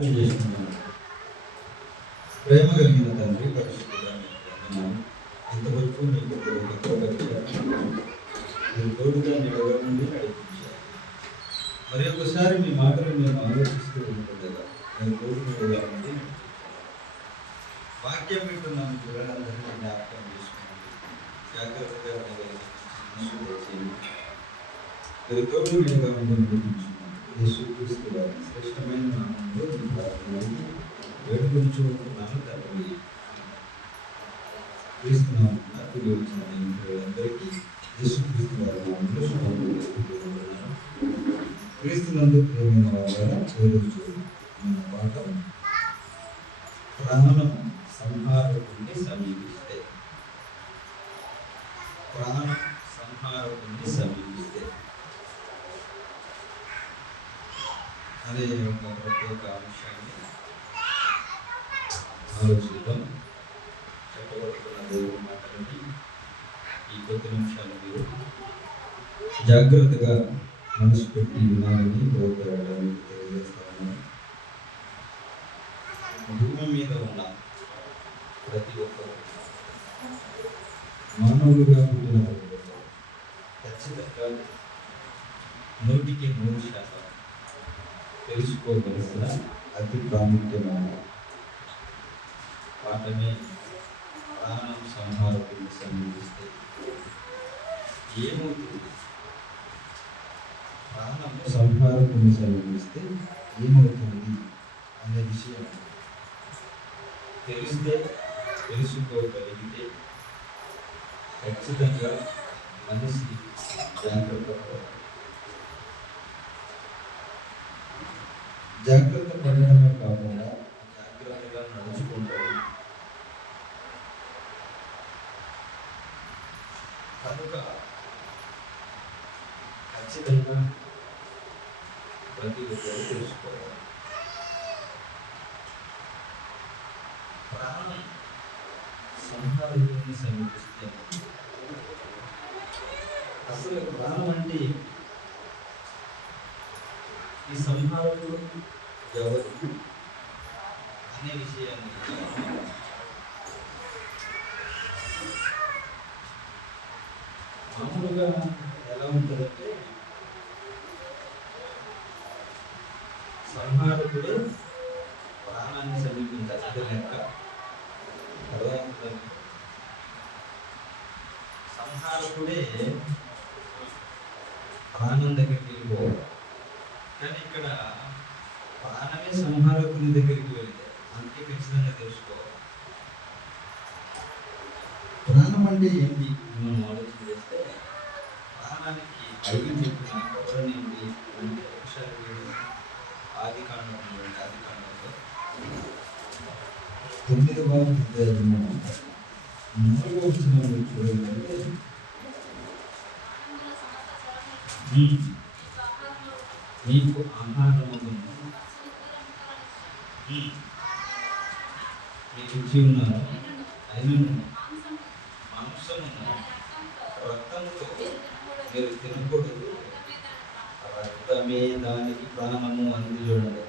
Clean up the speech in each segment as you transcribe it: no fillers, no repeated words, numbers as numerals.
చేస్తున్నాను. ప్రేమ కలిగిన తండ్రి, పరిశుద్ధుడా, ఇంతవరకు నీకు మీరు తోడుగా నిలబడి నడిపించారు. మరి ఒకసారి మీ మాటలు మేము ఆలోచిస్తూ ఉంటుండగా నేను తోడుగా ఉండి వాక్యం వింటున్నాను కూడా అందరినీ జ్ఞాపకం చేసుకున్నాను. జాగ్రత్తగా మీరు తోడుగా ఉండి నడిపించున్నాను. యేసుక్రీస్తు వారి శ్రేష్టమైన నామంలో ఈ ప్రార్థనని వేడుకొంచుకుంటున్నాను తండ్రి. క్రీస్తునామమున కూడి వచ్చిన అందరికీ యేసుక్రీస్తు వారి నామంలో శుభములు తెలుపుకుంటున్నాను. క్రీస్తునందు ప్రియమైన వారా, ఈరోజు మన పాఠం ప్రాణం సంహారకుడిని సమీపిస్తే. ప్రాణం సంహారకుడిని సమీపిస్తే అనే ఒక ప్రత్యేక అంశాన్ని ఆలోచిద్దాం. చెప్పబడుతున్న దేవుడి మాటలని ఈ కొద్ది నిమిషాలు మీరు జాగ్రత్తగా మనసు పెట్టి వినాలని కోరుకోవడానికి తెలియజేస్తాను. భూమి మీద ఉన్న ప్రతి ఒక్కరు మానవులుగా పుట్టిన ఖచ్చితంగా 100% తెలుసుకోవలసిన అతి ప్రాముఖ్యమైన పాఠమే ప్రాణం సంహారకుడిని సమీపిస్తే ఏమవుతుంది. ప్రాణం సంహారకుడిని సమీపిస్తే ఏమవుతుంది అనే విషయం తెలుసుకోగలిగితే ఖచ్చితంగా మనిషి జాగ్రత్త పడడమే కాకుండా జాగ్రత్తగా నడుచుకుంటారు. కనుక ఖచ్చితంగా ప్రతి ఒక్కరు తెలుసుకోవాలి. ప్రాణం సంహారాన్ని సమీపిస్తే అసలు ప్రాణం అంటే ఈ సంహారకుడు ఎవరు అనే విషయాన్ని మామూలుగా ఎలా ఉంటుందంటే సంహారకుడే ప్రాణాన్ని సమీపించాలి. అది లెక్క అర్థమవుతుంది. సంహారకుడే ప్రాణం దగ్గరికి వెళ్ళిపోవాలి. కానీ ఇక్కడ ప్రాణమే సంహారకుని దగ్గరికి వెళ్తే అందుకే ఖచ్చితంగా తెలుసుకోవాలి. ప్రాణం అంటే ఏంటి మనం ఆలోచన చేస్తే ప్రాణానికి పైకి చెప్పిన పవర్ ఏంటి అంటే ఒకసారి ఆదికాండంలో 9వ అధ్యాయము 4వ వచనంలో చూడాలంటే మీకు ఆహారము మీకు రుచి ఉన్నారు, అయినను మాంసమును రక్తముతో మీరు తినకూడదు, రక్తమే దానికి ప్రాణము అంది. చూడండి,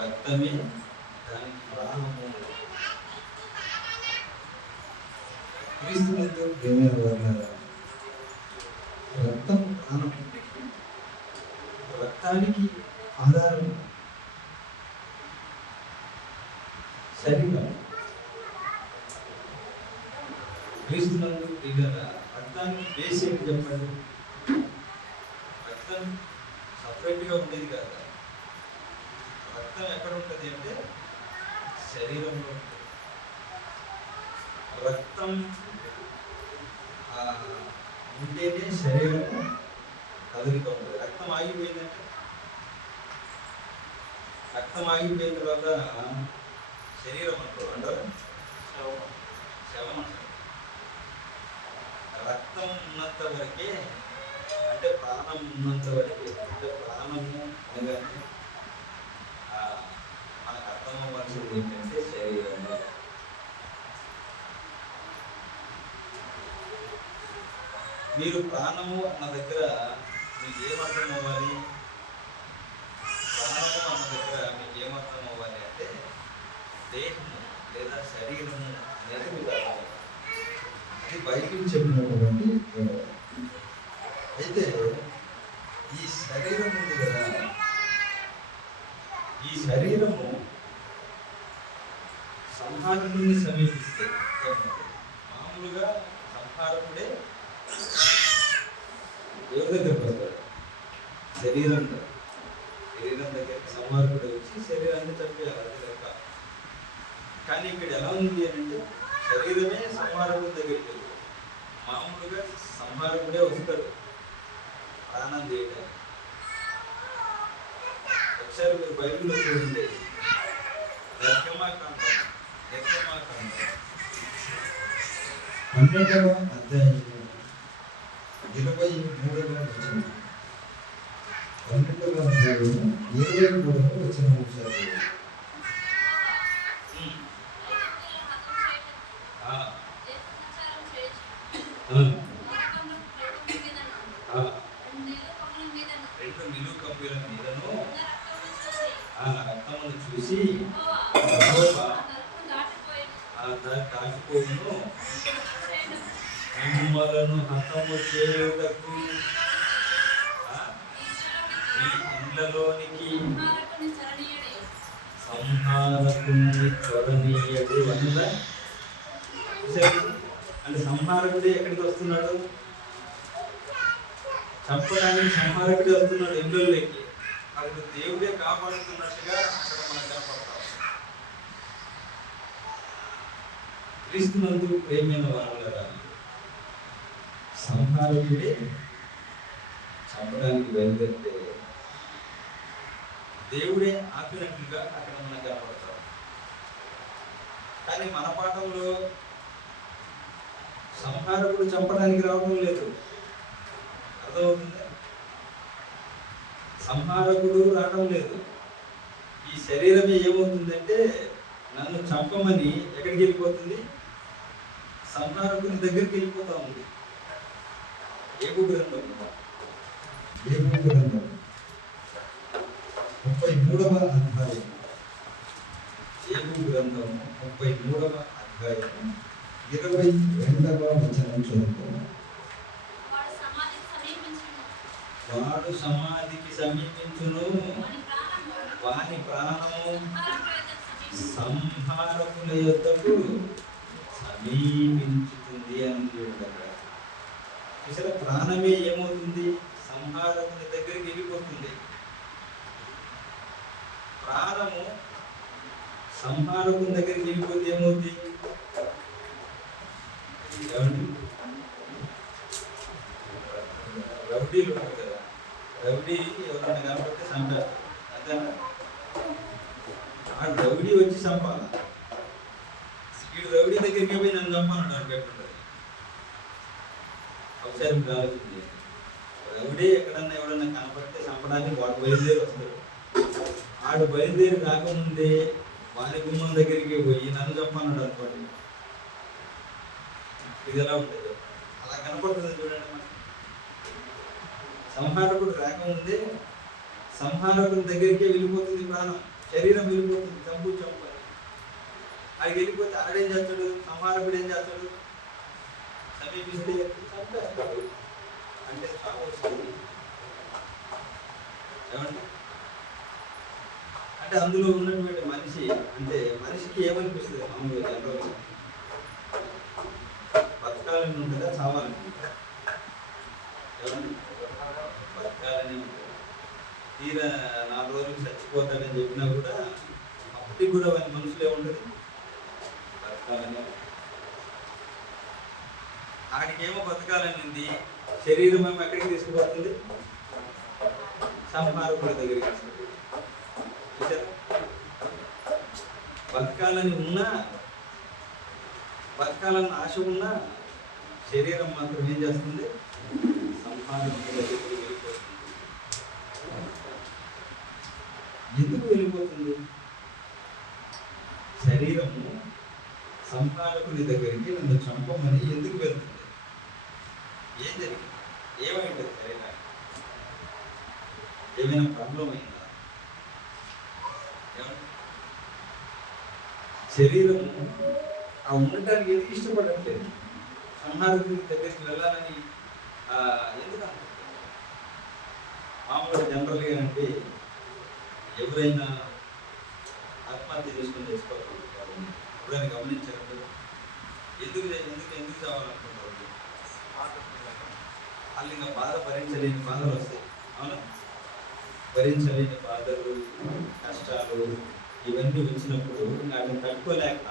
రక్తమే దానికి ప్రాణము. క్రీస్తునందు ప్రియమైన వారులారా, రక్తం ప్రాణం. రక్తానికి ఆధారం శరీరం. క్రీస్తునందు ప్రియులారా, రక్తానికి బేస్ ఏంటి చెప్పండి? రక్తం సపరేట్గా ఉండేది కాదు. రక్తం ఎక్కడ ఉంటుంది అంటే శరీరంలో ఉంటుంది. రక్తం ఉంటేనే శరీరం కదలిక ఉంటుంది. రక్తం ఆగిపోయిందంటే, రక్తం ఆగిపోయిన తర్వాత శరీరం అంటారు శవం అంటారు. రక్తం ఉన్నంత వరకే, అంటే ప్రాణం ఉన్నంత వరకే, అంటే ప్రాణము అనగానే మనకు అర్థం అవ్వాల్సింది ఏంటంటే శరీరము. మీరు ప్రాణము అన్న దగ్గర మీకు ఏమర్థం అవ్వాలి? దేహము లేదా శరీరము నెరవేరాలి. ఇది బైబిల్ చెప్పినటువంటి వివరణ. అయితే ఈ శరీరం ఉంది కదా, ఈ శరీరము సంహారకుడిని సమీపిస్తే మామూలుగా సంహారకుడే ఎవరి దగ్గరకు వస్తాడు? శరీరం దగ్గర సంహారకుడు వచ్చి శరీరాన్ని చంపేయాలి, అది లెక్క. కానీ ఇక్కడ ఎలా ఉంది అంటే శరీరమే సంహారకుడి దగ్గరికి వెళ్తాడు. మామూలుగా సంహారకుడే వస్తాడు ప్రాణం చేయడానికి. ఒకసారి మీరు బైబిల్లో చూడండి, నిర్గమాకాండం 12వ అధ్యాయం 23వ వచనం. 12వ అధ్యాయం 23వ వచనం ఒకసారి. రెండు నిలువు కమ్ముల మీదను ఆ రక్తమును చూసి దాటిపోయిను, మిమ్మలను హతము చేయుటకు మీ ఇండ్లలోనికి సంహారకుని చొరనీయడు అన్నదా. అంటే సంహారకుడే ఎక్కడికి వస్తున్నాడు? చంపడానికి సంహారకుడే వస్తున్నాడు ఇండ్లలోకి. అక్కడ దేవుడే కాపాడుతున్నట్టుగా అక్కడ మనం కనపడతాం. క్రీస్తునందు ప్రేమైన వారులారా, సంహారకుడే చంపడానికి బయలుదేరితే దేవుడే ఆపినట్లుగా అక్కడ మనం కనపడతాం. కానీ మన పాఠంలో సంహారకుడు చంపడానికి రావడం లేదు. అర్థమవుతుందా? సంహారకుడు రావడం లేదు. ఈ శరీరమే ఏమవుతుందంటే నన్ను చంపమని ఎక్కడికి వెళ్ళిపోతుంది? సంహారకుని దగ్గరికి వెళ్ళిపోతా ఉంది. ఏబు గ్రంథం 33వ అధ్యాయం. ఏబు గ్రంథం 33వ అధ్యాయం 22వ వచనం చదువుతాం. వాడు సమాధికి సమీపించును, వాని ప్రాణము సంహారకుల యొద్దకు సమీపించుతుంది అని చూడండి. అసలు ప్రాణమే ఏమవుతుంది? సంహారకుని దగ్గరికి వెళ్ళిపోతుంది. ప్రాణము సంహారకుని దగ్గరికి వెళ్ళిపోతే ఏమవుతుంది? రౌడీలు ఉంటారు కదా, రౌడీ ఎవరైనా కనపడితే చంపేస్తారు. అంతేనా? ఆ రౌడీ వచ్చి చంపాల. వీడు రౌడీ దగ్గరికి పోయి నన్ను చంపాలన్నాడు అనుకుంటున్నాడు. ఒకసారి మీరు ఆలోచించి, రౌడీ ఎక్కడన్నా ఎవడన్నా కనపడితే చంపడానికి వాడు బయలుదేరి వస్తాడు. ఆడు బయలుదేరి రాకముందే వారి గుమ్మం దగ్గరికి పోయి నన్ను చంపన్నాడు అనుకోండి, ఇది ఎలా ఉంటుంది? అలా కనపడుతుంది చూడండి. మనకి సంహారకుడు రాకముందే సంహారకుడి దగ్గరికే వెళ్ళిపోతుంది ప్రాణం, శరీరం వెళ్ళిపోతుంది. చంపాలి. ఆడికి వెళ్ళిపోతే ఆడేం చేస్తాడు? సంహారకుడు ఏం చేస్తాడు? సమీపిస్తే చంపేస్తాడు. అంటే చావు వస్తుంది. ఏమండి? అంటే అందులో ఉన్నటువంటి మనిషి, అంటే మనిషికి ఏమనిపిస్తుంది? మామూలుగా జనరల్గా బతకాలని ఉంటుందా, చావాలని ఉంటుందా? ఏమండి? బతకాలని ఉంటుంది. తీరా 4 రోజులు చచ్చిపోతాడని చెప్పినా కూడా అప్పటికి కూడా వారి మనసులో ఏముంటుంది? బతకాలని. ఆడికేమో బతకాలని ఉంది, శరీరం ఏమో ఎక్కడికి తీసుకుపోతుంది? సంహారకుల దగ్గరికి తీసుకుపోతుంది. బతకాలని ఉన్నా, బతకాలని ఆశ ఉన్నా శరీరం మాత్రం ఏం చేస్తుంది? సంహారకుల దగ్గరికి వెళ్ళిపోతుంది. ఎందుకు వెళ్ళిపోతుంది? శరీరము సంహారకుని దగ్గరికి నన్ను చంపమని ఎందుకు వెళ్తుంది? ఏం జరిగింది? ఏమైంది? శరీరానికి ఏమైనా ప్రాబ్లం అయిందా? శరీరం ఆ ఉండటానికి ఎందుకు ఇష్టపడట్లేదు? సంహారకుడి దగ్గరికి వెళ్ళాలని ఎందుకు అనుకుంటున్నారు? మామూలుగా జనరల్గా అంటే ఎవరైనా ఆత్మహత్య చేసుకుని తెచ్చుకోవాలి. ఎప్పుడైనా గమనించారు? ఎందుకు ఎందుకు ఎందుకు చావాలనుకుంటారు? వాళ్ళు ఇంకా బాధ భరించలేని బాధలు వస్తాయి. అవునా? భరించలేని బాధలు, కష్టాలు ఇవన్నీ వచ్చినప్పుడు వాటిని తట్టుకోలేక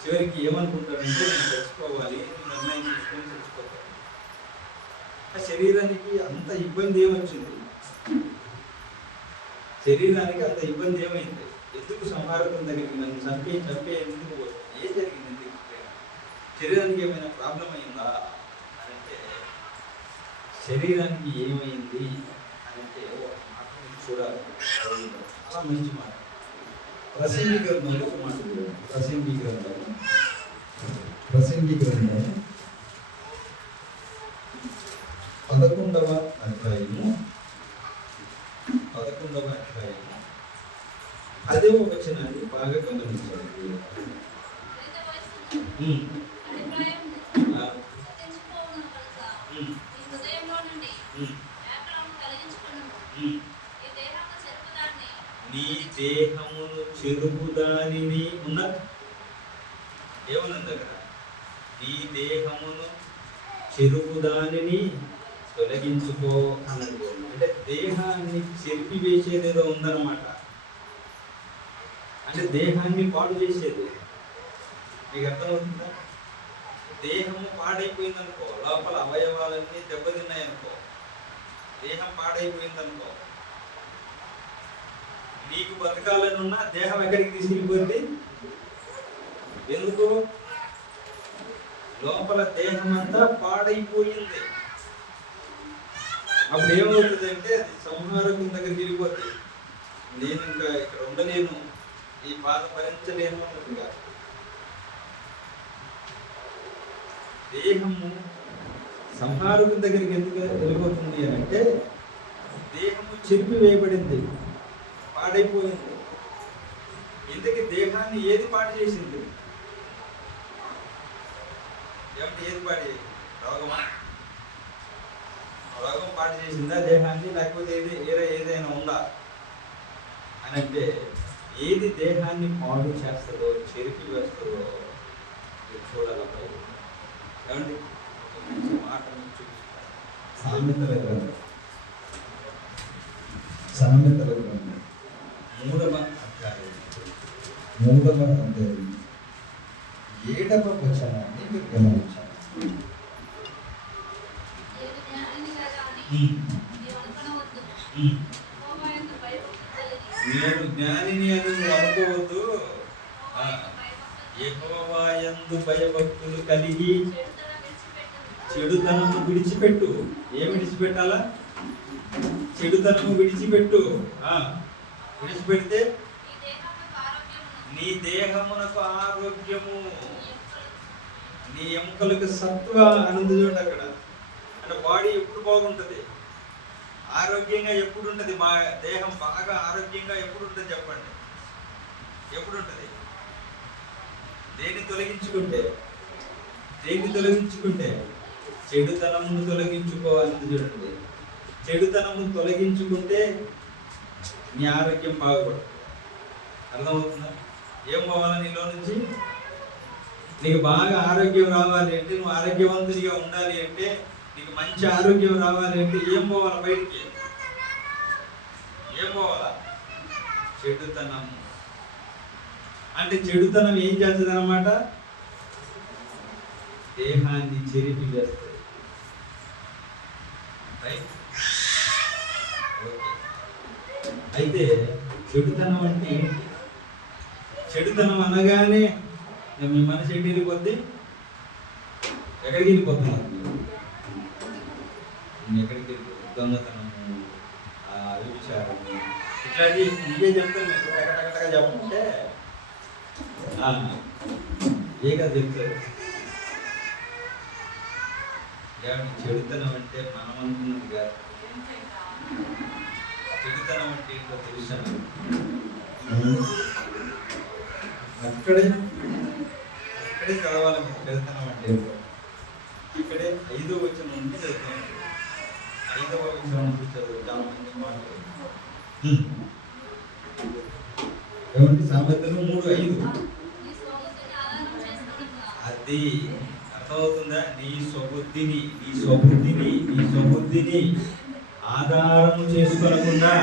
చివరికి ఏమనుకుంటాడంటే నేను తెచ్చుకోవాలి, నిర్ణయం తీసుకొని తెచ్చుకోవాలి. శరీరానికి అంత ఇబ్బంది ఏమొచ్చింది? శరీరానికి అంత ఇబ్బంది ఏమైంది? ఎందుకు సంహారకం దగ్గరికి నన్ను చంపే ఎందుకు ఏం జరిగింది? ఎందుకు శరీరానికి ఏమైనా ప్రాబ్లం అయిందా అని అంటే, శరీరానికి ఏమైంది అని అంటే మాట చూడాలి. చాలా మంచి మాట. ప్రసంగి గ్రంథంలో ఒక మాట, ప్రసంగి గ్రంథం 11వ అధ్యాయము 10వ వచనాన్ని బాగా గమనించాలి. నీ దేహమును చెరుపుదానిని ఉన్న ఏమన్నది అక్కడ? నీ దేహమును చెరుపుదానిని తొలగించుకో అన్నది. అంటే దేహాన్ని చెరిపి వేసేదేదో ఉందన్నమాట. అంటే దేహాన్ని పాడు చేసేది. మీకు అర్థమవుతుందా? దేహము పాడైపోయిందనుకో, లోపల అవయవాలన్నీ దెబ్బతిన్నాయనుకో, దేహం పాడైపోయిందనుకో, నీకు బతకాలని ఉన్నా దేహం ఎక్కడికి తీసుకెళ్ళిపోయింది? ఎందుకు? లోపల దేహం అంతా పాడైపోయింది. అప్పుడు ఏమవుతుంది అంటే అది సంహారకం దగ్గరికి వెళ్ళిపోతుంది. నేను ఇంకా ఇక్కడ ఉండలేను, ఈ బాధ భరించలేను అన్నట్టుగా. దేహము సంహారకం దగ్గరికి ఎందుకు వెళ్ళిపోతుంది అని అంటే, దేహము చెరిపి వేయబడింది, పాడైపోయింది. ఇంతకీ దేహాన్ని ఏది పాడు చేసింది? ఏమంటే ఏది పాడు చేసింది? రోగమా? రోగం పాడు చేసిందా దేహాన్ని? లేకపోతే ఏదైనా ఉందా అని అంటే, ఏది దేహాన్ని పాడు చేస్తుందో, చెరిపి వేస్తుందో చూడాలి. ఏమండి? మంచి మాట చూపిస్తారు. సామెతల గ్రంథం 3వ అధ్యాయం 7వ వచనాన్ని మీరు గమనించాలి. నేను జ్ఞానిని అని అనుకోవద్దు, యెహోవా యందు భయభక్తులు కలిగి చెడుతనము విడిచిపెట్టు. ఏం విడిచిపెట్టాలా? చెడుతనము విడిచిపెట్టు. విడిచిపెడితే నీ దేహమునకు ఆరోగ్యము, నీ ఎముకలకు సత్వ అనేది చూడండి అక్కడ. అంటే బాడీ ఎప్పుడు బాగుంటుంది, ఆరోగ్యంగా ఎప్పుడు ఉంటుంది? మా దేహం బాగా ఆరోగ్యంగా ఎప్పుడు ఉంటుంది చెప్పండి? ఎప్పుడు ఉంటుంది? దేన్ని తొలగించుకుంటే చెడుతనమును తొలగించుకోవాలని చూడండి. చెడుతనము తొలగించుకుంటే నీ ఆరోగ్యం బాగుపడుతుంది. అర్థమవుతుందా? ఏం పోవాలా నీలో నుంచి? నీకు బాగా ఆరోగ్యం రావాలి అంటే, నువ్వు ఆరోగ్యవంతుడిగా ఉండాలి అంటే, నీకు మంచి ఆరోగ్యం రావాలి అంటే ఏం పోవాలా? బయటికి ఏం పోవాలా? చెడుతనం. అంటే చెడుతనం ఏం చేస్తుంది అన్నమాట? దేహాన్ని చెరిపి వేస్తుంది. అయితే చెడుతనం అంటే ఏంటి? చెడుతనం అనగానే మీ మనసు ఎక్కడికి వెళ్ళిపోద్ది? ఎక్కడికి వెళ్ళిపోతున్నారు? ఎక్కడికి వెళ్ళిపోతుంది? దొంగతనము, వ్యభిచారము, ఇట్లాంటి ఇవే చెప్తాను. మీకు టకటకటగా చెప్పమంటే ఏగా చెప్తారు. చెడుతనం అంటే మనం అనుకున్నది కాదు. చెడుతనం అంటే ఏంటో తెలుసా? అక్కడే అక్కడే చదవాలి. మీరు వెళ్తున్నాం అంటే ఇక్కడే 5వ వచనం నుండి చదువుతాం. 5వ వచనం నుండి చదువు. చాలా మంచి మాటలు. ఏమంటే సామెతలు 3:5 అది అర్థమవుతుందా? నీ స్వబుద్ధిని ఆధారము చేసుకోనకుండా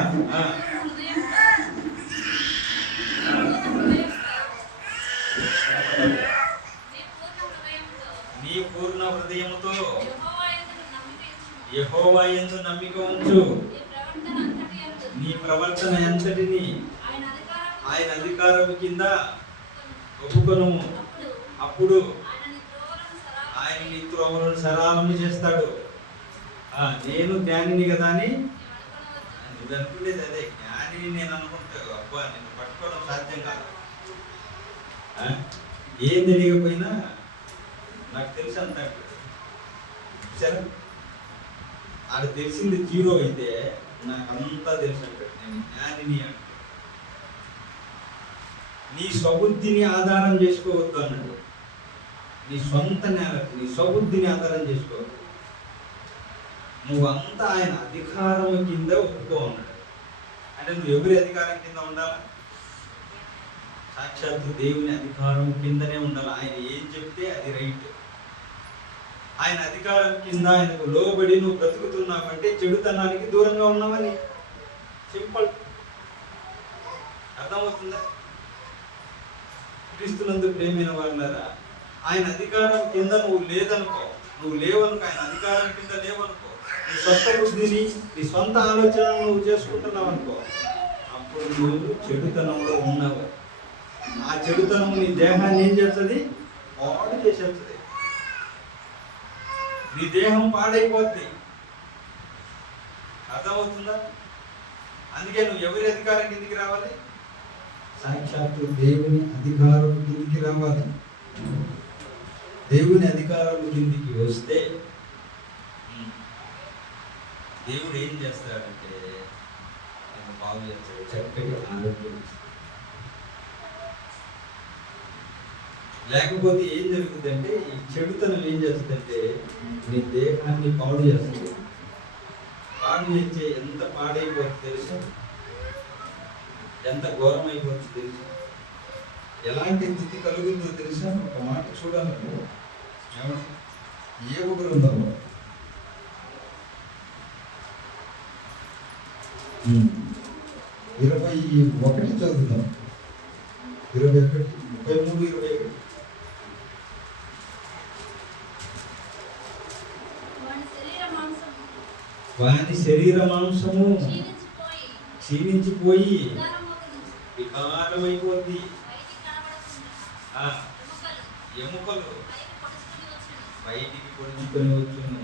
నీ పూర్ణ హృదయముతో యెహోవా యందు నమ్మిక ఉంచు. నీ ప్రవర్తన అంతటిని ఆయన అధికారము కింద ఒప్పుకొను. అప్పుడు ఆయన నీ త్రోవలను సరళము చేస్తాడు. నేను జ్ఞానిని కదా అని నువ్వు అనుకునేది అదే. జ్ఞానిని నేను అనుకుంటా, అబ్బా నేను పట్టుకోవడం సాధ్యం కాదు. ఏం తెలియకపోయినా నాకు తెలుసు అంటాడు. సరే ఆడ తెలిసింది 0 అయితే నాకు అంతా తెలుసు అంటాడు. నేను జ్ఞానిని అంటాడు. నీ స్వబుద్ధిని ఆధారం చేసుకోవద్దు అన్నాడు. నీ సొంత జ్ఞానాన్ని, నీ స్వబుద్ధిని ఆధారం చేసుకోవద్దు. నువ్వు అంతా ఆయన అధికారం కింద ఒప్పుకో అన్నాడు. అంటే నువ్వు ఎవరి అధికారం కింద ఉండాలా? సాక్షాత్తు దేవుని అధికారం కిందనే ఉండాలి. ఆయన ఏం చెప్తే అది రైట్. ఆయన అధికారం కింద ఆయనకు లోబడి నువ్వు బ్రతుకుతున్నావంటే చెడుతనానికి దూరంగా ఉన్నావని. సింపుల్. అర్థమవుతుందా? క్రీస్తునందు ప్రేమైన వాళ్ళారా, ఆయన అధికారం కింద నువ్వు లేదనుకో, నువ్వు లేవనుకో, ఆయన అధికారం కింద లేవనుకో, నీ సొంత బుద్ధిని, నీ సొంత ఆలోచనలు నువ్వు చేసుకుంటున్నావు అనుకో, అప్పుడు నువ్వు చెడుతనంలో ఉన్నావు. ఆ చెడుతనం నీ దేహాన్ని ఏం చేస్తుంది? పాడు చేసేస్తుంది. నీ దేహం పాడైపోద్ది. అర్థమవుతుందా? అందుకే నువ్వు ఎవరి అధికారం కిందికి రావాలి? సాక్షాత్తు దేవుని అధికారం కిందికి రావాలి. దేవుని అధికారం కిందికి వస్తే దేవుడు ఏం చేస్తాడంటే నేను బాగు చేస్తాడు. చక్కటి ఆరోగ్యం. లేకపోతే ఏం జరుగుతుందంటే ఈ చెడుతనం ఏం చేస్తుందంటే నీ దేహాన్ని పాడు చేస్తుంది. పాడు చేస్తే ఎంత పాడైపోతుంది తెలుసు? ఎంత ఘోరం అయిపోతుంది తెలుసు? ఎలాంటి స్థితి కలుగుతుందో తెలుసా? ఒక మాట చూడాలి. ఏ ఒకరు ఉందాము 21 చదువుతాం. 21, 33, 21. వాని శరీర మాంసము క్షీణించిపోయి వికారమైపోద్ది. ఎముకలు బయటికి పొడుచుకొని వచ్చును.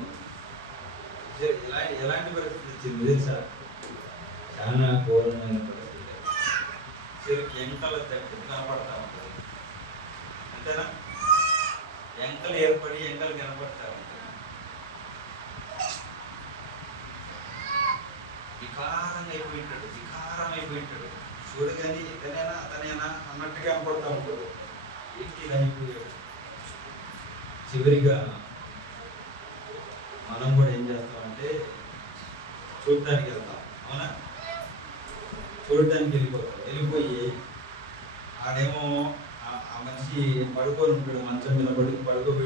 ఎలాంటి పరిస్థితి వచ్చింది తెలుసా? చాలా ఘోరమైన పరిస్థితి. ఎంకల దెబ్బ కనపడతా ఉంటుంది. అంతేనా? ఎంకలు ఏర్పడి ఎంకలు కనపడతా ఉంటాయి. వికారం అయిపోయింటాడు. చూడగాని అతనేనా అన్నట్టుగా కనపడతా ఉంటాడు. ఏంటి ఇలా అయిపోయాడు? చివరిగా మనం కూడా ఏం చేస్తామంటే చూడటానికి వెళ్తాం. అవునా? చూడటానికి వెళ్ళిపోయి ఆడేమో ఆ మనిషి పడుకొని ఉంటాడు. మంచం మీద పడుకొని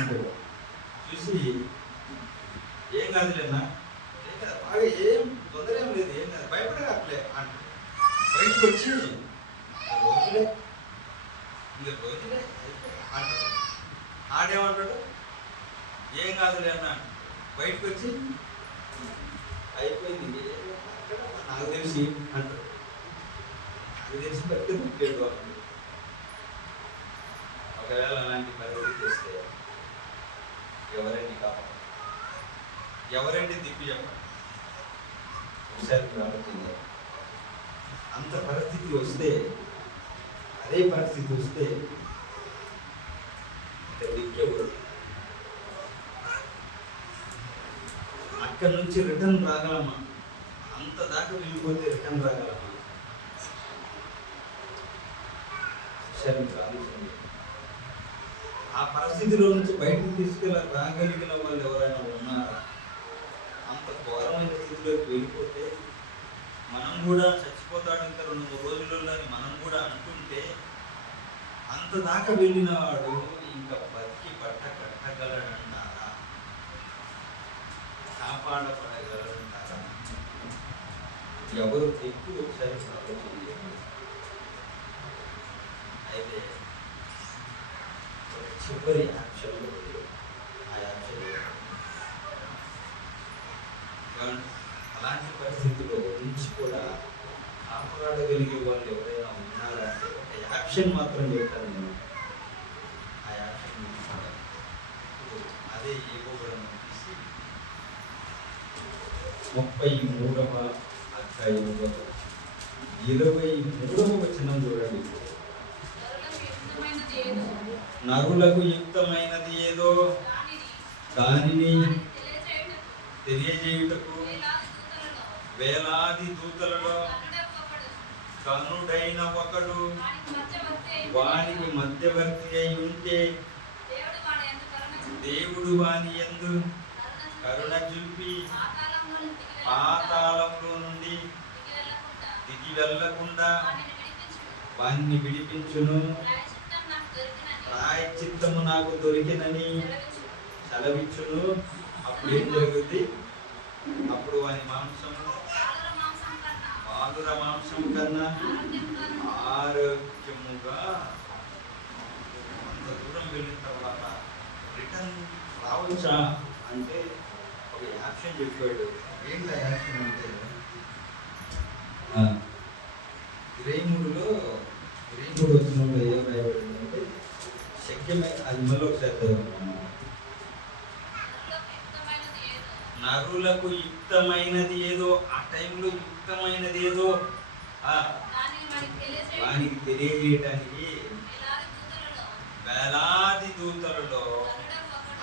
ఉంటాడు. చూసి ఏం కాదులేనా, బాగా ఏం తొందర ఏం లేదు, ఏం కాదు, భయపడగట్లే అంటాడు. బయటకు వచ్చి రోజులే అంటాడు. ఆడేమంటాడు? ఏం కాదులే అన్న. బయటకు వచ్చి అయిపోయింది నాకు తెలిసి అంటాడు. నాకు తెలిసి బతికేదు. ఒకవేళ అలాంటి పరిస్థితి వస్తే ఎవరండి కాపాడు? ఎవరండి దిక్కు చెప్పండి? ఒకసారి ఆలోచించాలి. అంత పరిస్థితి వస్తే, అదే పరిస్థితి వస్తే దిక్కెవరు? అక్కడి నుంచి రిటర్న్ రాగలమా? అంత దాకా వెళ్ళిపోతే రిటర్న్ రాగలమా? ఒకసారి ఆ పరిస్థితిలో నుంచి బయటకు రాగలిగిన వాళ్ళు ఎవరైనా ఉన్నారా? అంత ఘోరమైన స్థితిలోకి వెళ్ళిపోతే మనం కూడా చచ్చిపోతాడు ఇంకా 2-3 రోజులలో మనం కూడా అనుకుంటే అంత దాకా వెళ్ళిన వాడు ఇంకా బతికి బట్ట కట్టగలడంటారా? కాపాడపడగలడంటారా? ఎవరు ఎక్కువ ఒకసారి ఆలోచించారు. అయితే చివరి యాక్షన్లో ఆ యాక్షన్ అలాంటి పరిస్థితుల్లో నుంచి కూడా కాపాడగలిగే వాళ్ళు ఎవరైనా ఉన్నారంటే ఒక యాక్షన్ మాత్రం చెప్తాను నేను. ఆ యాక్షన్ అదే ఏకోబడం తీసి 33వ అధ్యాయంలో 23వ వచనం చూడండి. నరులకు యుక్తమైనది ఏదో దానిని తెలియజేయుటకు వేలాది దూతలలో కనుడైన ఒకడు వానికి మధ్యవర్తి అయి ఉంటే దేవుడు వాని యందు కరుణ చూపి పాతాళంలో నుండి దిగి వెళ్ళకుండా వాన్ని విడిపించును. ప్రాయశ్చిత్తము నాకు దొరికినని సెలవిచ్చును. అప్పుడు ఏం జరుగుద్ది? అప్పుడు వాని మాంసము బాలుర మాంసం కన్నా ఆరోగ్యముగా అంత దూరం వెళ్ళిన తర్వాత రిటర్న్ రావచ్చా అంటే ఒక యాక్షన్ చెప్పాడు. ఏంటి యాక్షన్ అంటే 23 వచనంలో ఏం రాయబడిందంటే శక్యమై అది మళ్ళీ ఒకసారి చదువుకున్నాను. నరులకు యుక్తమైనది ఏదో ఆ టైంలో యుక్తమైనది ఏదో వానికి తెలియజేయటానికి వేలాది దూతలలో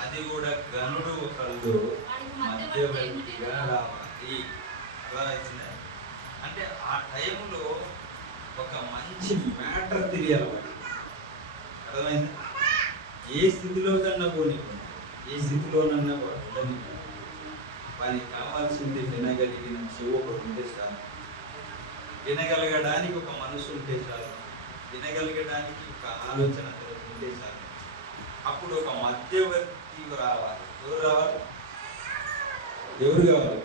అది కూడా గనుడు ఒకళ్ళు మధ్యవర్తిగా రావాలి. అంటే ఆ టైంలో ఒక మంచి మ్యాటర్ తెలియాలి వాడికి. అర్థమైంది? ఏ స్థితిలో కన్నా పోనివ్వండి, ఏ స్థితిలోనన్నా ఉండని వానికి కావాల్సింది వినగలిగిన చెవు ఒకటి ఉంటే చాలు, వినగలగడానికి ఒక మనసు ఉంటే చాలు, వినగలగడానికి ఒక ఆలోచన ఉంటే చాలు. అప్పుడు ఒక మధ్యవర్తి రావాలి. ఎవరు రావాలి? ఎవరు కావాలి?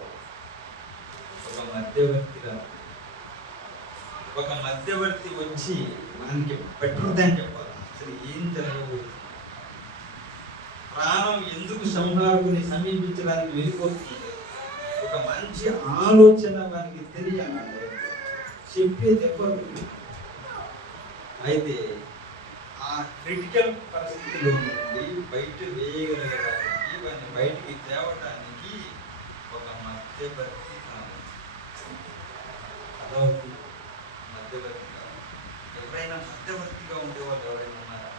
ఒక మధ్యవర్తి రావాలి. ఒక మధ్యవర్తి వచ్చి మనకి పెట్టిందని చెప్పాలి. అసలు ఏం జరగబోతుంది, ప్రాణం ఎందుకు సంహారకుని సమీపించడానికి వెళ్ళిపోతుంది, ఒక మంచి ఆలోచన వానికి తెలియాలి. చెప్పేది ఎవరు? అయితే ఆ క్రిటికల్ పరిస్థితిలో నుండి బయట వేయగలగడానికి, వాడిని బయటికి తేవడానికి ఒక మధ్యవర్తి కావాలి. అదవుతుంది మధ్యవర్తిగా. ఎవరైనా మధ్యవర్తిగా ఉండేవాళ్ళు ఎవరైనా ఉన్నారా?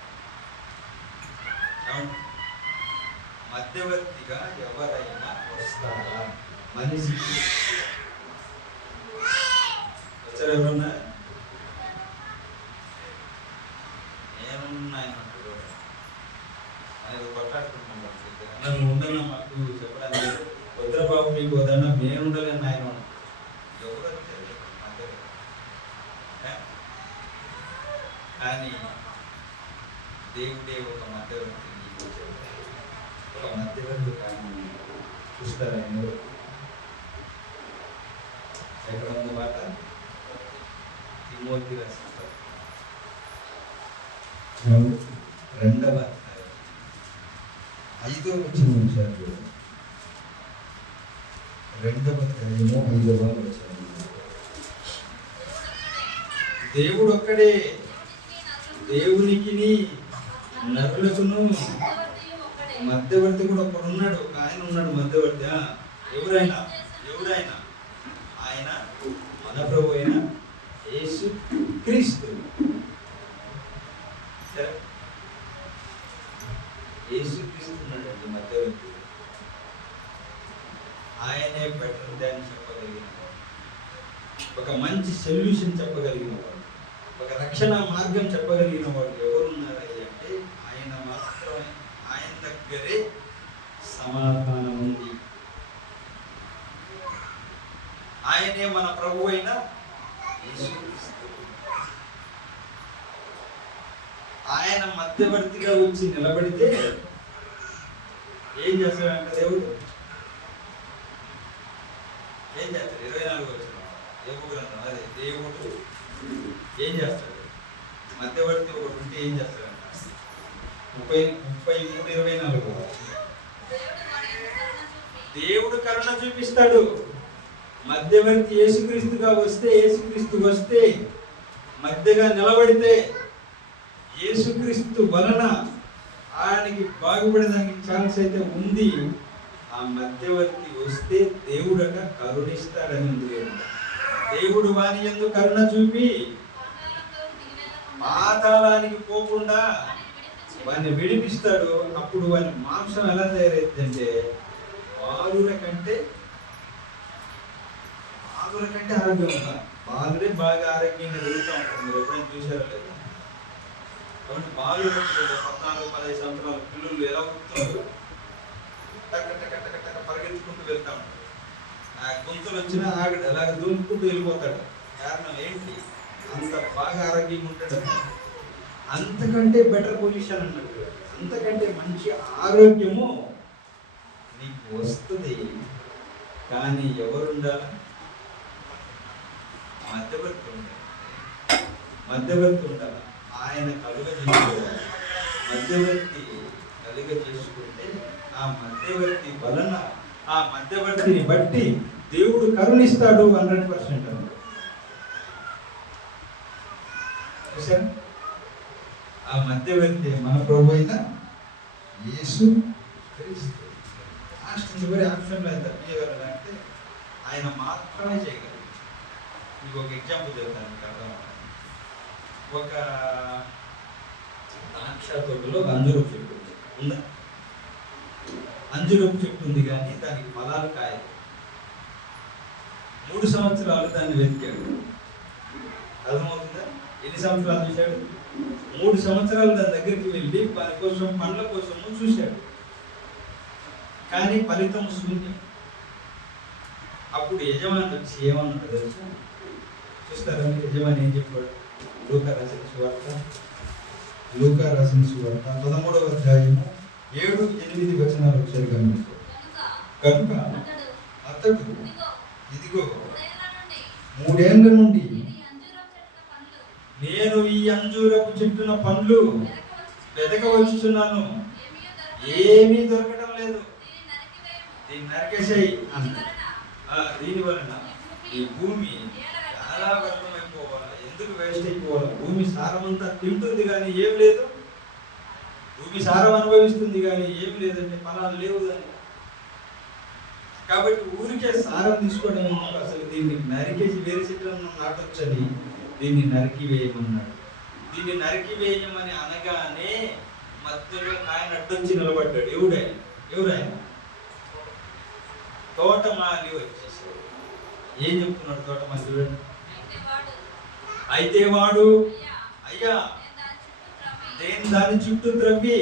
మధ్యవర్తిగా ఎవరైనా వస్తారా? మనిషికి వచ్చారు ఎవరన్నా? నేనున్నాయన్నట్టు అది కొట్లాడుకుంటున్నాను. నువ్వు ఉండన్నా మాకు చెప్పడానికి భద్రబాబు మీకు వదన్నా నేను ఉండలేను ఆయన. ఎవరు వచ్చారు? కానీ దేవుడే ఒక మధ్యవర్తి, ఒక మధ్యవర్తి కానీ చూస్తారా? ఎక్కడ ఉంది మాట? తిమోతి రాసిన 2వ అధ్యాయం 5వ వచనం ఉంచారు. 2వ అధ్యాయము 5వ వచనం. దేవుడు ఒక్కడే, దేవునికి నరులకును మధ్యవర్తి కూడా ఒకడు ఉన్నాడు. ఒక ఆయన ఉన్నాడు మధ్యవర్తి. ఎవరైనా ఆయన మన ప్రభు అయిన యేసు క్రీస్తు. యేసు క్రీస్తు ఉన్నాడండి మధ్యవర్తి. ఆయనే బెటర్ దాన్ని చెప్పగలిగిన, ఒక మంచి సొల్యూషన్ చెప్పగలిగిన వాడు. ఒక రక్షణ మార్గం చెప్పగలిగిన వాడు ఎవరున్నారని అంటే ఆయన మాత్రమే. ఆయన దగ్గరే సమాధానం ఉంది. ఆయనే మన ప్రభు అయిన యేసుక్రీస్తు. ఆయన మధ్యవర్తిగా వచ్చి నిలబడితే ఏం చేస్తాడంటే దేవుడు ఏం చేస్తాడు? 24 వచ్చిన యోబు గ్రంథం అదే దేవుడు ఏం చేస్తాడు? మధ్యవర్తి ఒకటి ఉంటే ఏం చేస్తాడంట? 33:24 దేవుడు కరుణ చూపిస్తాడు. మధ్యవర్తి యేసుక్రీస్తుగా వస్తే, యేసుక్రీస్తు వస్తే మధ్యగా నిలబడితే యేసుక్రీస్తు వలన ఆయనకి బాగుపడడానికి ఛాన్స్ అయితే ఉంది. ఆ మధ్యవర్తి వస్తే దేవుడట కరుణిస్తాడని ఉంది. దేవుడు వాని యందు కరుణ చూపి పాతాళానికి పోకుండా వాడిని విడిపిస్తాడు. అప్పుడు వాని మాంసం ఎలా తయారైందంటే బాలుర కంటే ఆరోగ్యం ఉందా? బాలుడే బాగా ఆరోగ్యంగా వెళ్తూ ఉంటారు. మీరు ఎప్పుడైనా చూసారో లేదా? కాబట్టి బాలుడు 14-15 సంవత్సరాల పిల్లలు ఎలా పుట్టుతారు? టక్క పరిగెత్తుకుంటూ వెళ్తా ఉంటారు. ఆ గుంతలు వచ్చినా ఆగడు, అలాగ దూనుకుంటూ వెళ్ళిపోతాడు. కారణం ఏంటి? అంత బాగా ఆరోగ్యంగా ఉంటాడు. అంతకంటే బెటర్ పొజిషన్ అన్నట్టు, అంతకంటే మంచి ఆరోగ్యము నీకు వస్తుంది. కానీ ఎవరుండాలి? మధ్యవర్తి ఉండాలి. ఆయన కలుగజేసుకోవాలి. మధ్యవర్తి కలుగజేసుకుంటే ఆ మధ్యవర్తి వలన, ఆ మధ్యవర్తిని బట్టి దేవుడు కరుణిస్తాడు 100%. చూసారా? ఆ మధ్యవర్తి మన ప్రభు అయిన యేసు క్రీస్తు. లాస్ట్ చివరి ఆప్షన్లో ఎంత చేయగలరంటే ఆయన మాత్రమే చేయగలరు. మీకు ఒక ఎగ్జాంపుల్ చెప్తాను కదా. ఒక ద్రాక్ష తోటలో అంజూరపు చెట్టు ఉందా? అంజూరపు చెట్టు ఉంది కానీ దానికి ఫలాలు కాయలు. 3 సంవత్సరాలు దాన్ని వెతికాడు. అర్థమవుతుందా? ఎన్ని సంవత్సరాలు చూశాడు? 3 సంవత్సరాలు దాని దగ్గరికి వెళ్ళి వారి కోసం, పండ్ల కోసము చూశాడు. కానీ ఫలితం శూన్యం. అప్పుడు యజమాని వచ్చి ఏమన్నాడు తెలుసా? చూస్తారా? యజమాని ఏం చెప్పాడు? లూకా రాసిన సువార్త 13వ అధ్యాయము 7-8 వచనాలు ఒకసారి గమనించు. కనుక అతడు ఇదిగో 3 ఏళ్ల నుండి నేను ఈ అంజూరపు చెట్టున పండ్లు వెతకవచ్చుచున్నాను, ఏమీ దొరకడం లేదు. దీన్ని నరికేసేయి అన్న. దీని వలన ఈ భూమి చాలా వ్యర్థమైపోవాలి. ఎందుకు వేస్ట్ అయిపోవాలి? భూమి సారం అంతా తింటుంది కానీ ఏం లేదు. భూమి సారం అనుభవిస్తుంది కానీ ఏం లేదంటే ఫలాలు లేవు దాన్ని. కాబట్టి ఊరికే సారం తీసుకోవడం ఎందుకు? అసలు దీన్ని నరికేసి వేరే చెట్లను నాటొచ్చని దీన్ని నరికి వేయమన్నాడు. దీన్ని నరికి వేయమని అనగానే మధ్యలో ఆయన అడ్డొచ్చి నిలబడ్డాడు. ఎవరాయన? తోటమాలి వచ్చేసాడు. ఏం చెప్తున్నాడు తోటమాలి? చూడండి. అయితే వాడు అయ్యా నేను దాని చుట్టూ త్రవ్వి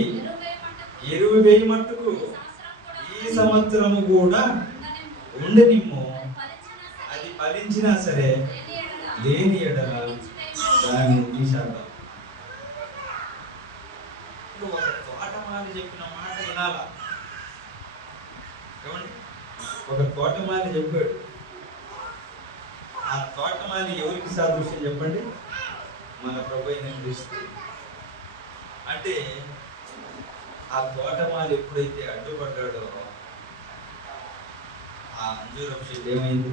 ఎరువు వేయి మట్టుకు ఈ సంవత్సరము కూడా ఉండనిమ్ము, అది ఫలించినా సరే లేని ఎడల దాన్ని తీసేద్దాం. ఒక తోటమాలి చెప్పిన మాట వినాలా? ఏమండి? ఒక తోటమాలి చెప్పాడు. ఆ తోటమాలి ఎవరికి సాదృశ్యం చెప్పండి? మన ప్రభువైన క్రీస్తు. అంటే ఆ తోటమాలి ఎప్పుడైతే అడ్డుపడ్డాడో ఆ అంజూరపు చెట్టు ఏమైంది?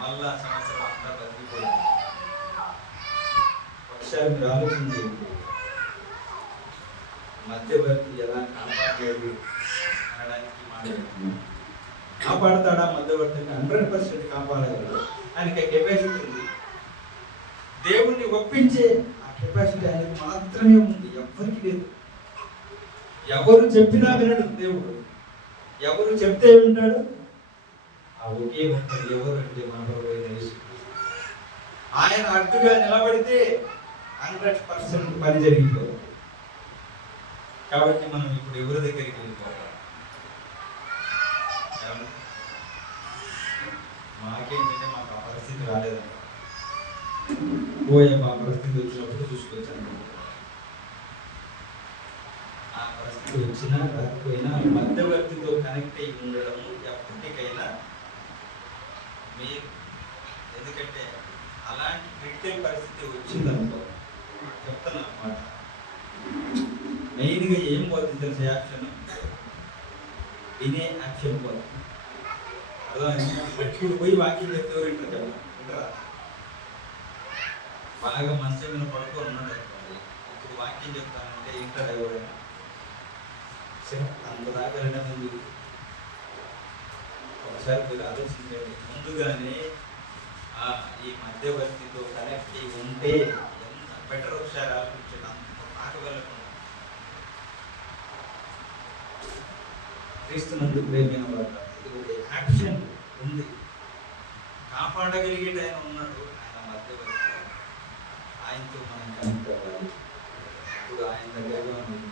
మళ్ళా సంవత్సరం అంతా బతికిపోయింది. ఒకసారి మీరు ఆలోచించండి, మధ్యవర్తి ఎలా కాపాడాడు అనడానికి మాట్లాడుతున్నాం. కాపాడతాడా మధ్యవర్తిని? 100% కాపాడగలడు. ఆయనకి కెపాసిటీ ఉంది. దేవుణ్ణి ఒప్పించే ఆ కెపాసిటీ ఆయనకి మాత్రమే ఉంది, ఎవ్వరికి లేదు. ఎవరు చెప్పినా వినడు దేవుడు. ఎవరు చెప్తే వింటాడు? ఆ ఒకే ఒక్కరు ఎవరు అంటే మన ప్రభువైన యేసుక్రీస్తు. ఆయన అడ్డుగా నిలబడితే 100% పని జరిగిపోతుంది. కాబట్టి మనం ఇప్పుడు ఎవరి దగ్గరికి వెళ్ళిపోతాం? మాకేంటంటే మాకు ఆ పరిస్థితి రాలేదండి. మా పరిస్థితి వచ్చినప్పుడు చూసుకోవచ్చాను. ఆ పరిస్థితి వచ్చినా రాకపోయినా మధ్యవర్తితో కనెక్ట్ అయి ఉండడము ఎప్పటికైనా మీరు, ఎందుకంటే అలాంటి క్రిటికల్ పరిస్థితి వచ్చిందనుకో, చెప్తున్నా అన్నమాట, మెయిన్గా ఏం పోతుంది తెలిసే యాక్షన్, వినే యాక్షన్ పోతుంది. అర్థం పోయి వాక్యం చెప్తే ఎవరు వింటారా? బాగా మంచం మీద పడుకొని ఉన్నాడు అనుకోండి, ఇప్పుడు వాక్యం చెప్తానంటే వింటారా ఎవరైనా? అంత దాకా వెళ్ళడం ముందు ఒకసారి మీరు ఆలోచించండి. ముందుగానే ఈ మధ్యవర్తితో కనెక్ట్ అయి ఉంటే ఎంత బెటర్, ఒకసారి ఆలోచించండి. అంత దాకా వెళ్ళకుండా క్రీస్తునందు ప్రేమైన వాళ్ళ యాక్షన్ ఉంది. కాపాడగలిగేట ఆయన ఉన్నాడు. ఆయన మధ్యవర్తి, ఆయనతో మనం కనెక్ట్ అవ్వాలి. ఇప్పుడు ఆయన దగ్గరగా మనం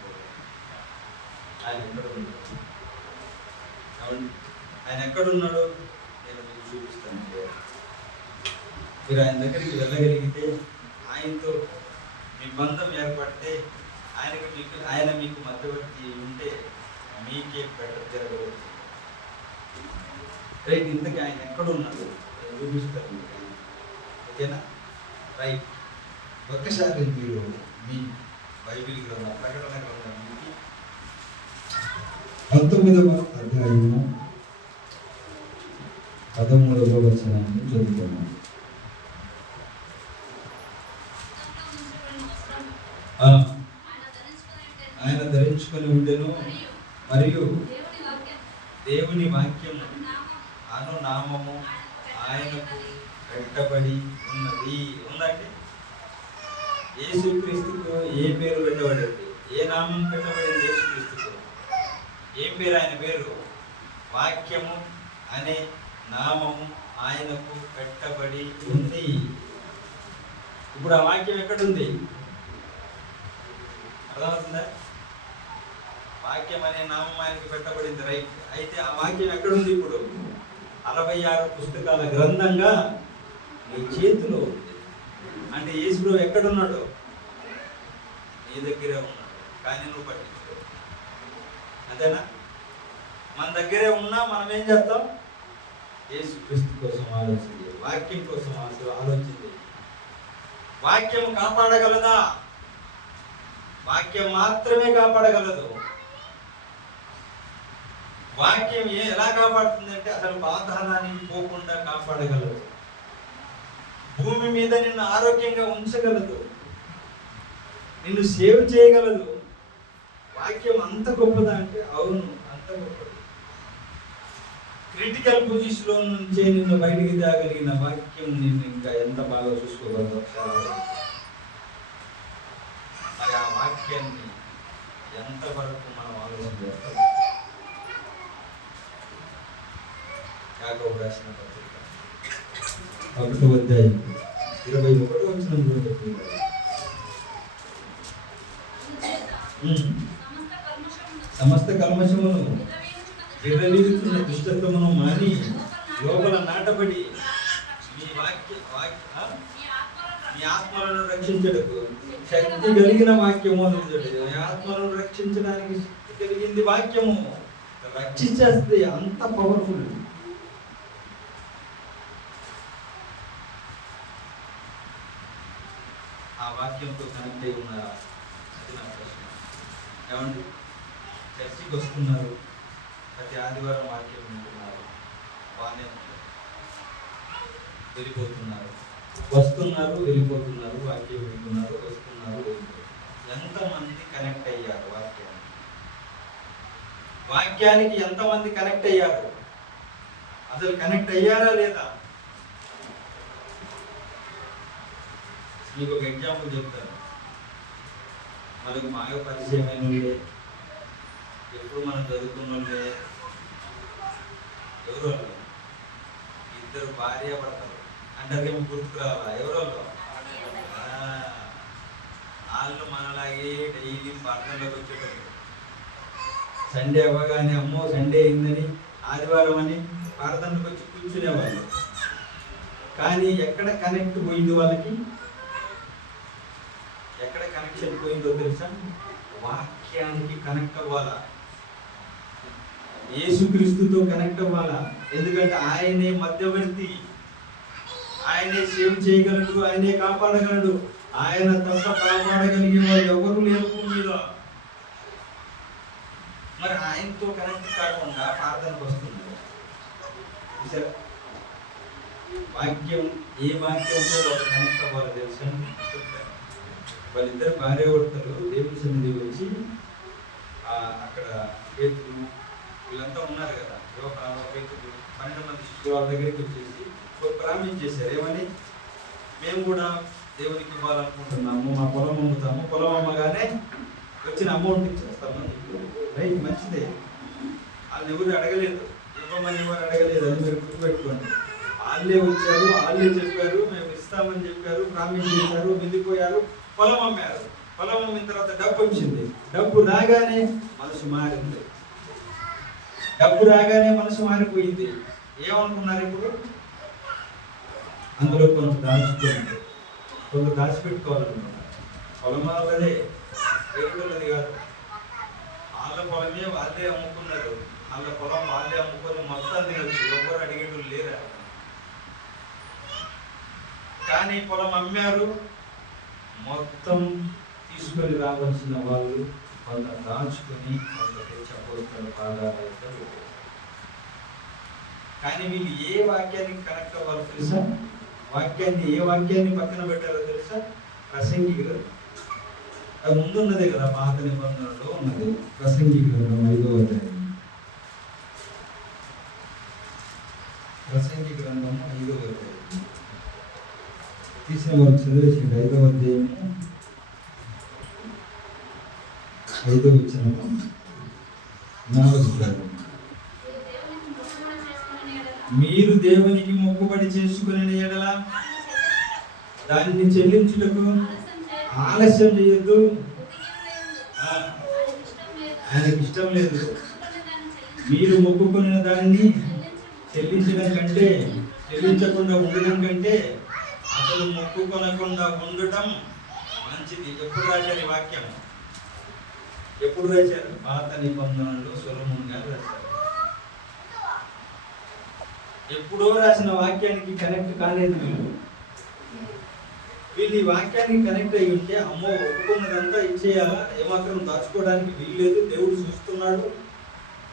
ఆయన ఎక్కడ ఉన్నాడు? ఆయన ఎక్కడున్నాడు నేను మీకు చూపిస్తాను. మీరు ఆయన దగ్గరికి వెళ్ళగలిగితే, ఆయనతో మీ బంధం ఏర్పడితే, ఆయన మీకు మధ్యవర్తి ఉంటే మీకే బెటర్ జరగవచ్చు. రైట్, ఇంతకీ ఆయన ఎక్కడున్నాడు చూపిస్తారు మీకు. ఓకేనా? రైట్, ఒక్కసారి మీరు మీ బైబిల్ గ్రంథం, ప్రకటన గ్రంథం 19వ అధ్యాయము 13వ వచనాన్ని చదువుతున్నాం. ఆయన ధరించుకొని ఉండెను, మరియు దేవుని వాక్యము అను నామము ఆయనకు పెట్టబడి ఉన్నది. ఉందండి. యేసుక్రీస్తుకు ఏ పేరు పెట్టబడింది? ఏ నామం పెట్టబడింది యేసుక్రీస్తుకు? ఏం పేరు? ఆయన పేరు వాక్యము అనే నామము ఆయనకు పెట్టబడి ఉంది. ఇప్పుడు ఆ వాక్యం ఎక్కడుంది? అర్థమవుతుందా? వాక్యం అనే నామం ఆయనకు పెట్టబడింది. రైట్, అయితే ఆ వాక్యం ఎక్కడుంది? ఇప్పుడు 66 పుస్తకాల గ్రంథంగా నీ చేతిలో ఉంది. అంటే యేసు ఎక్కడున్నాడు? నీ దగ్గరే ఉన్నాడు, కానీ నువ్వు పట్టించుకో. అంతేనా? మన దగ్గరే ఉన్నా మనం ఏం చేస్తాం? యేసు క్రీస్తు కోసం ఆలోచించి, వాక్యం కోసం ఆలోచించి. వాక్యం కాపాడగలదా? వాక్యం మాత్రమే కాపాడగలదు. వాక్యం ఎలా కాపాడుతుందంటే అసలు పాతాళానికి పోకుండా కాపాడగలదు. భూమి మీద నిన్ను ఆరోగ్యంగా ఉంచగలదు, నిన్ను సేవ్ చేయగలదు. వాక్యం అంత గొప్పదా అంటే అవును, అంత గొప్పది. క్రిటికల్ పొజిషన్లో నుంచే నిన్ను బయటికి తేగలిగిన వాక్యం నిన్ను ఇంకా ఎంత బాగా చూసుకోగలదు ఒకసారి. మరి ఆ వాక్యాన్ని ఎంతవరకు మనం ఆలోచన చేస్తాం? యాకోబు రాసిన పత్రిక 1వ అధ్యాయం 21వ వచనంలో చెప్తున్నారు, సమస్త కల్మషమును విర్రవీగుతున్న దుష్టత్వమును మాని లోపల నాటబడి మీ ఆత్మలను రక్షించడకు శక్తి కలిగిన వాక్యము అని. మీ ఆత్మలను రక్షించడానికి శక్తి కలిగింది వాక్యము. రక్షించేస్తే అంత పవర్ఫుల్. ఆ వాక్యంతో కనెక్ట్ అయి ఉన్నారా? అది నా ప్రశ్న. ఏమండి, చర్చికి వస్తున్నారు, ప్రతి ఆదివారం వాక్యం వింటున్నారు, బాగానే వెళ్ళిపోతున్నారు, వస్తున్నారు, వెళ్ళిపోతున్నారు, వాక్యం వింటున్నారు, వస్తున్నారు, వెళ్ళిపోతున్నారు. ఎంతమంది కనెక్ట్ అయ్యారు వాక్యానికి? వాక్యానికి ఎంతమంది కనెక్ట్ అయ్యారు? అసలు కనెక్ట్ అయ్యారా లేదా? మీకు ఒక ఎగ్జాంపుల్ చెప్తాను. మనకు బాగా పరిచయమైన వాళ్ళే, ఎప్పుడు మనం చదువుకున్న వాళ్ళే. ఎవరు వాళ్ళు? 2 భార్య భర్తలు, అంటారేమో గుర్తుకు రావాలా? ఎవరో వాళ్ళు మనలాగే డైలీ ప్రార్థనలోకి వచ్చేటప్పుడు సండే అవ్వగానే అమ్మో సండే అయిందని ఆదివారం అని ప్రార్థనకు వచ్చి కూర్చునేవాళ్ళు. కానీ ఎక్కడ కనెక్ట్ పోయింది వాళ్ళకి? ఎక్కడ కనెక్షన్ పోయిందో తెలుసా? వాక్యానికి కనెక్ట్ అవ్వాలా, యేసుక్రీస్తుతో కనెక్ట్ అవ్వాలా. ఎందుకంటే ఆయనే మధ్యవర్తి, ఆయనే సేవ్ చేయగలడు, ఆయనే కాపాడగలడు. ఆయన తప్ప కాపాడగలిగే వాళ్ళు ఎవరు లేరు భూమిలో. మరి ఆయనతో కనెక్ట్ కాకుండా ప్రార్థనకు వస్తున్నారు. వాక్యం, ఏ వాక్యంతో వాళ్ళు కనెక్ట్ అవ్వాలో తెలుసా? వాళ్ళిద్దరు భార్య భర్తలు దేవుని సన్నిధి వచ్చి అక్కడ పేతురు వీళ్ళంతా ఉన్నారు కదా, పేతురు 12 మంది శిష్యులు వాళ్ళ దగ్గరికి వచ్చేసి ప్రామిస్ చేశారు. ఏమని? మేము కూడా దేవునికి ఇవ్వాలనుకుంటున్నాము, మా పొలం అమ్ముతాము, పొలం అమ్మగానే వచ్చిన అమౌంట్ ఇచ్చేస్తామని. రైట్, మంచిదే. వాళ్ళు ఎవరు అడగలేదు, ఇవ్వమని ఎవరు అడగలేదు. అది మీరు గుర్తుపెట్టుకోండి. వాళ్ళే వచ్చారు, వాళ్ళే చెప్పారు మేము ఇస్తామని చెప్పారు, ప్రామిస్ చేశారు, వెళ్ళిపోయారు, పొలం అమ్మారు. పొలం అమ్మిన తర్వాత డబ్బు వచ్చింది. డబ్బు రాగానే మనసు మారింది. డబ్బు రాగానే మనసు మారిపోయింది. ఏమనుకున్నారు ఇప్పుడు? అందులో కొంత దాచుకోండి, కొంత దాచిపెట్టుకోవాలనుకున్నారు. పొలం వాళ్ళదే, దేవుళ్ళది కాదు. వాళ్ళ పొలమే వాళ్ళే అమ్ముకున్నారు. వాళ్ళ పొలం వాళ్ళే అమ్ముకొని మొత్తం తినచ్చు, ఎవరు అడిగేటోళ్ళు లేరా? కానీ పొలం అమ్మారు, మొత్తం తీసుకొని రావాల్సిన వాళ్ళు కొంత దాచుకొని కొంత తెచ్చపోతారు పాదాలు. కానీ వీళ్ళు ఏ వాక్యానికి కనెక్ట్ అవ్వాలో తెలుసా? వాక్యాన్ని, ఏ వాక్యాన్ని పక్కన పెట్టారో తెలుసా? ప్రసంగి గ్రంథం. అది ముందున్నదే కదా, పాత నిబంధనలో ఉన్నది. ప్రసంగి గ్రంథం 5వ అధ్యాయం. ప్రసంగి గ్రంథం 5వ అధ్యాయం తీసిన వారు చదివేసింది. 5వ అధ్యాయం 5వ వచనం 4వ శ్లోకం. మీరు దేవునికి మొక్కుబడి చేసుకునే ఎడల దానిని చెల్లించుటకు ఆలస్యం చేయొద్దు. ఆయనకి ఇష్టం లేదు. మీరు మొక్కుకునే దాన్ని చెల్లించడం కంటే, చెల్లించకుండా ఉండడం కంటే అసలు మొక్కుకొనకుండా ఉండటం మంచిది. ఎప్పుడు రాశారు ఈ వాక్యం? ఎప్పుడు రాశారు? పాత నిబంధనలో సొలొమోను గారు రాశారు. ఎప్పుడో రాసిన వాక్యానికి కనెక్ట్ కాలేదు వీళ్ళు. ఈ వాక్యానికి కనెక్ట్ అయ్యి ఉంటే అమ్మో ఒప్పుకున్నదంతా ఇచ్చేయాలా, ఏమాత్రం దాచుకోవడానికి వీల్లేదు, దేవుడు చూస్తున్నాడు,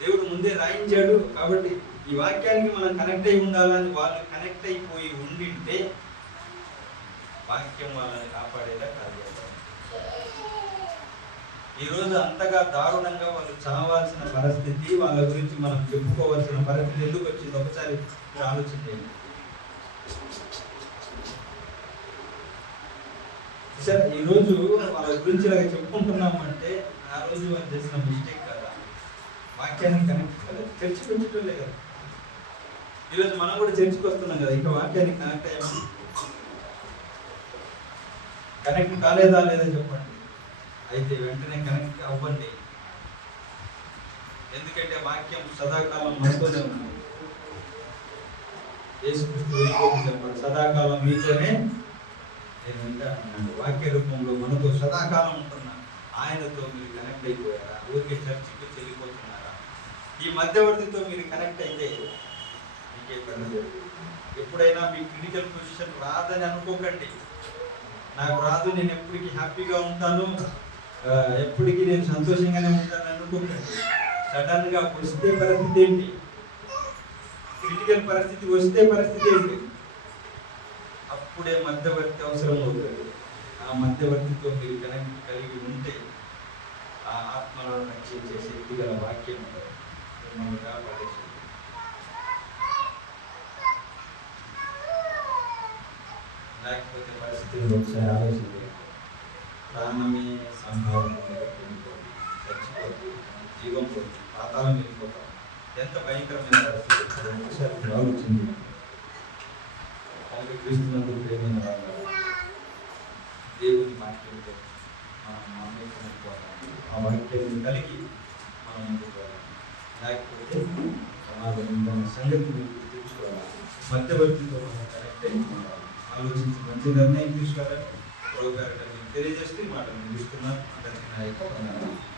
దేవుడు ముందే రాయించాడు, కాబట్టి ఈ వాక్యానికి మనం కనెక్ట్ అయి ఉండాలని వాళ్ళు కనెక్ట్ అయిపోయి ఉండింటే వాక్యం వాళ్ళని కాపాడేలా కాదు. ఈరోజు అంతగా దారుణంగా వాళ్ళు చావాల్సిన పరిస్థితి, వాళ్ళ గురించి మనం చెప్పుకోవాల్సిన పరిస్థితి ఎందుకు వచ్చింది? ఒకసారి ఆలోచన చేయండి. సార్, ఈరోజు వాళ్ళ గురించి ఇలాగ చెప్పుకుంటున్నామంటే ఆ రోజు వాళ్ళు చేసిన మిస్టేక్ కదా, వాక్యానికి కనెక్ట్ కాలేదు, చర్చకు వచ్చేటోళ్ళే కదా. ఈరోజు మనం కూడా చర్చకు వస్తున్నాం కదా, ఇంకా వాక్యానికి కనెక్ట్ అయ్యాము. కనెక్ట్ కాలేదా లేదా చెప్పండి. అయితే వెంటనే కనెక్ట్ అవ్వండి. ఎందుకంటే వాక్యం సదాకాలం మనతోనే ఉంది. యేసుక్రీస్తు వెళ్ళిపోతూ చెప్పాడు, సదాకాలం మీతోనే నేను ఉంటా అన్నాడు. వాక్య రూపంలో మనతో సదాకాలం ఉంటున్నా. ఆయనతో మీరు కనెక్ట్ అయిపోయారా? ఊరికే చర్చికి చెల్లిపోతున్నారా? ఈ మధ్యవర్తితో మీరు కనెక్ట్ అయితే మీకే పని. ఎప్పుడైనా మీ క్రిటికల్ పొజిషన్ రాదని అనుకోకండి. నాకు రాదు, నేను ఎప్పటికీ హ్యాపీగా ఉంటాను, ఎప్పటికీ నేను సంతోషంగానే ఉంటాను అనుకోకండి. సడన్ గా వస్తే పరిస్థితి ఏంటి? క్రిటికల్ పరిస్థితి వస్తే పరిస్థితి ఏంటి? అప్పుడే మధ్యవర్తి అవసరం అవుతుంది. ఆ మధ్యవర్తితో మీరు కనెక్ట్ కలిగి ఉంటే ఆ ఆత్మలను రక్షించే శక్తి గల వాక్యం మిమ్మల్ని కాపాడేసి. లేకపోతే పరిస్థితులు ఒకసారి ఆలోచించండి. ప్రాణమే సంభావన, చచ్చిపోతుంది, జీవం పోతుంది, పాతాళం వెళ్ళిపోతాం. ఎంత భయంకరమైన పరిస్థితి ఒకసారి ఆలోచించి. క్రీస్తునందు ప్రేమైన వాళ్ళారా, దేవుని వాక్యంతో మనం మమేకమైపోతాం. ఆ వాక్యాన్ని కలిగి మనం ముందుకు పోవాలి. లేకపోతే ప్రమాదం ఉందన్న సంగతి మీరు గుర్తుంచుకోవాలి. మధ్యవర్తితో మనం కనెక్ట్ అయిపోవాలి. ఆలోచించి మంచి నిర్ణయం తీసుకోవాలని ప్రభువు గారికి నేను తెలియజేస్తే మాట ముగిస్తున్నాను. అందరికీ నా యొక్క వందనాలు.